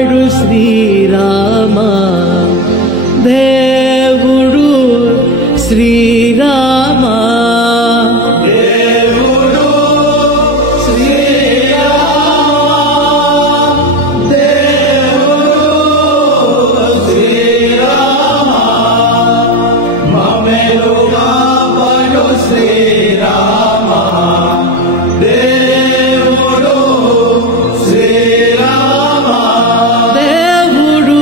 కాపాడు శ్రీరామ దేవుడు శ్రీరామ దేవుడు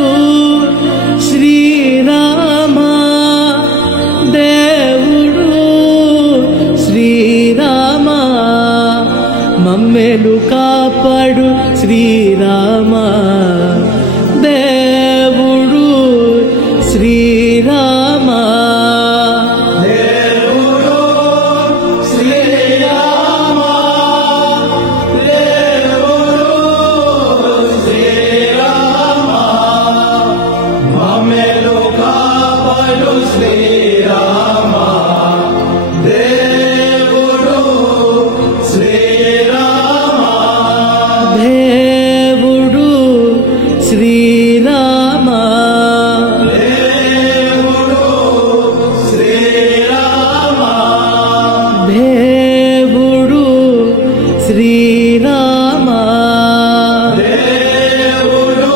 శ్రీరామ దేవుడు శ్రీరామ మమ్మెలు కాపాడు శ్రీరామ దేవుడు శ్రీరామ దేవుడు శ్రీరామ దేవుడు శ్రీరామ మమ్మెలు కాపాడు శ్రీరామ దేవుడు శ్రీరామ దేవుడు శ్రీరామ దేవుడు శ్రీరామ మమ్మెలు కాపాడు శ్రీరామ దేవుడు శ్రీరామ దేవుడు శ్రీరామ దేవుడు శ్రీరామ దేవుడు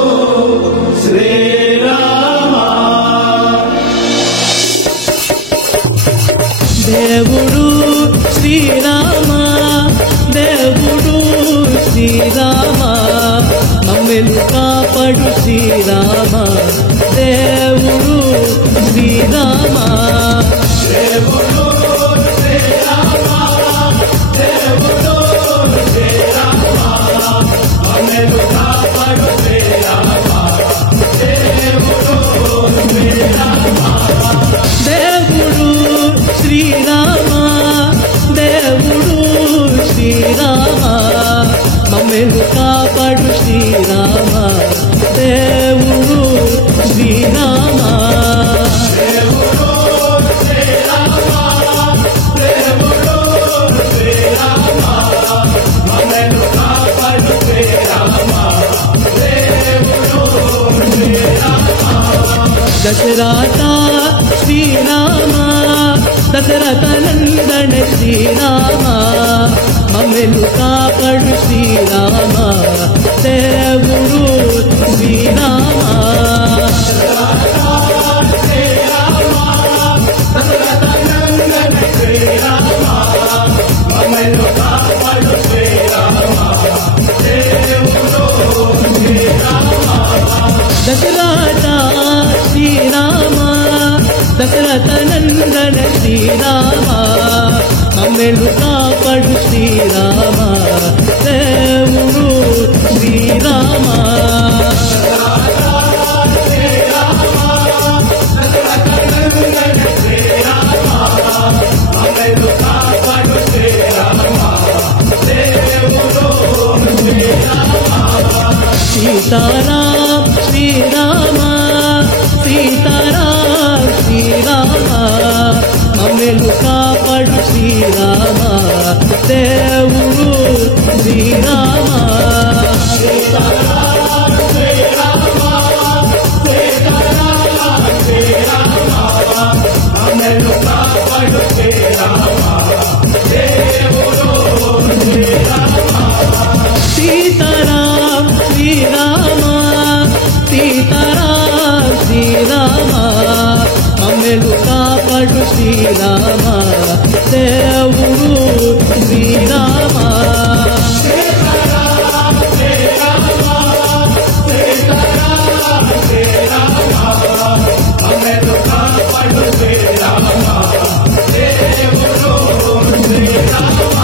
శ్రీరామ దేవుడు శ్రీరామ దేవుడు శ్రీరామ మమ్మెలు కాపాడు శ్రీరామ దేవుడు శ్రీరామ దేవుడు శ్రీరామ దేవుడు శ్రీరామ మమ్మెలు కాపాడు శ్రీరామ దేవుడు శ్రీరామ దేవుడు శ్రీరామ దేవుడు శ్రీరామ మమ్మెలు కాపాడు శ్రీరామ దేవుడు శ్రీరామ దేవుడు శ్రీరామ దేవుడు శ్రీరామ మమ్మెలు కాపాడు శ్రీరామ దేవుడు శ్రీరామ దశరథ శ్రీరామ దశరథ నందన శ్రీరామ మమ్మెలు కాపాడు శ్రీరామ దేవుడు శ్రీరామ దశరథ నందన శ్రీరామ మమ్మెలు కాపాడు శ్రీరామ దేవుడు శ్రీరామ దశరథ శ్రీరామ దశరథ నందన శ్రీరామ మమ్మెలు కాపాడు శ్రీరామ దేవుడు శ్రీరామ సీతారాం శ్రీరామ సీతారాం శ్రీరామ మమ్మెలు కాపాడు శ్రీరామ దేవుడు శ్రీరామ సీతారాం శ్రీరామ సీతారాం శ్రీరామ మమ్మెలు కాపాడు శ్రీరామ దేవుడు శ్రీరామ సీతారాం శ్రీరామ సీతారాం శ్రీరామ మమ్మెలు కాపాడు శ్రీరామ దేవుడు శ్రీరామ సీతారాం శ్రీరామ సీతారాం శ్రీరామ మమ్మెలు కాపాడు శ్రీరామ దేవుడు శ్రీరామ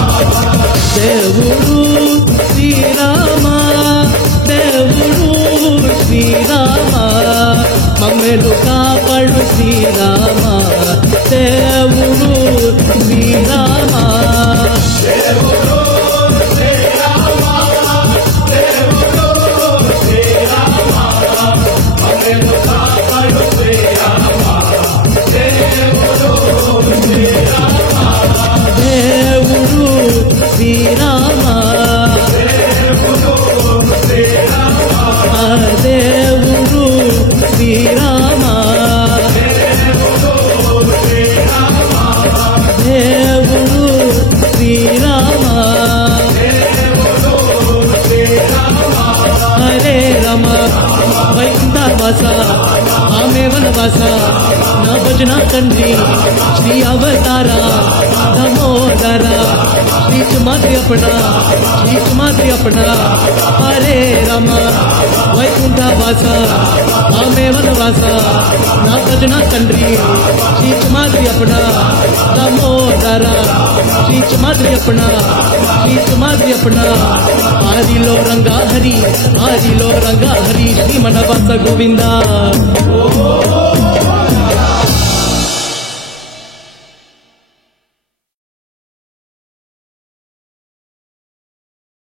దేవుడు శ్రీరామ దేవుడు శ్రీరామ మమ్మెలు కాపాడు శ్రీరామ దేవుడు శ్రీరామ దేవుడు శ్రీరామ దేవుడు శ్రీరామ మమ్మెలు కాపాడు శ్రీరామ దేవుడు శ్రీరామ దేవుడు శ్రీరామ దేవుడు శ్రీరామ వనవాస ఆమె వనవాస నా భజన తండ్రి శ్రీ అవతార దామోదర శ్రీ సుమాద్రి అప్పణ హరే రామ వైకుంఠ వాస ఆమె వనవాస నా భజన తండ్రి శ్రీ సుమాద్రి అప్పణ దామోదర శ్రీ సుమాద్రి అప్పణ హరిలో రంగా హరి శ్రీ మనవాస గోవింద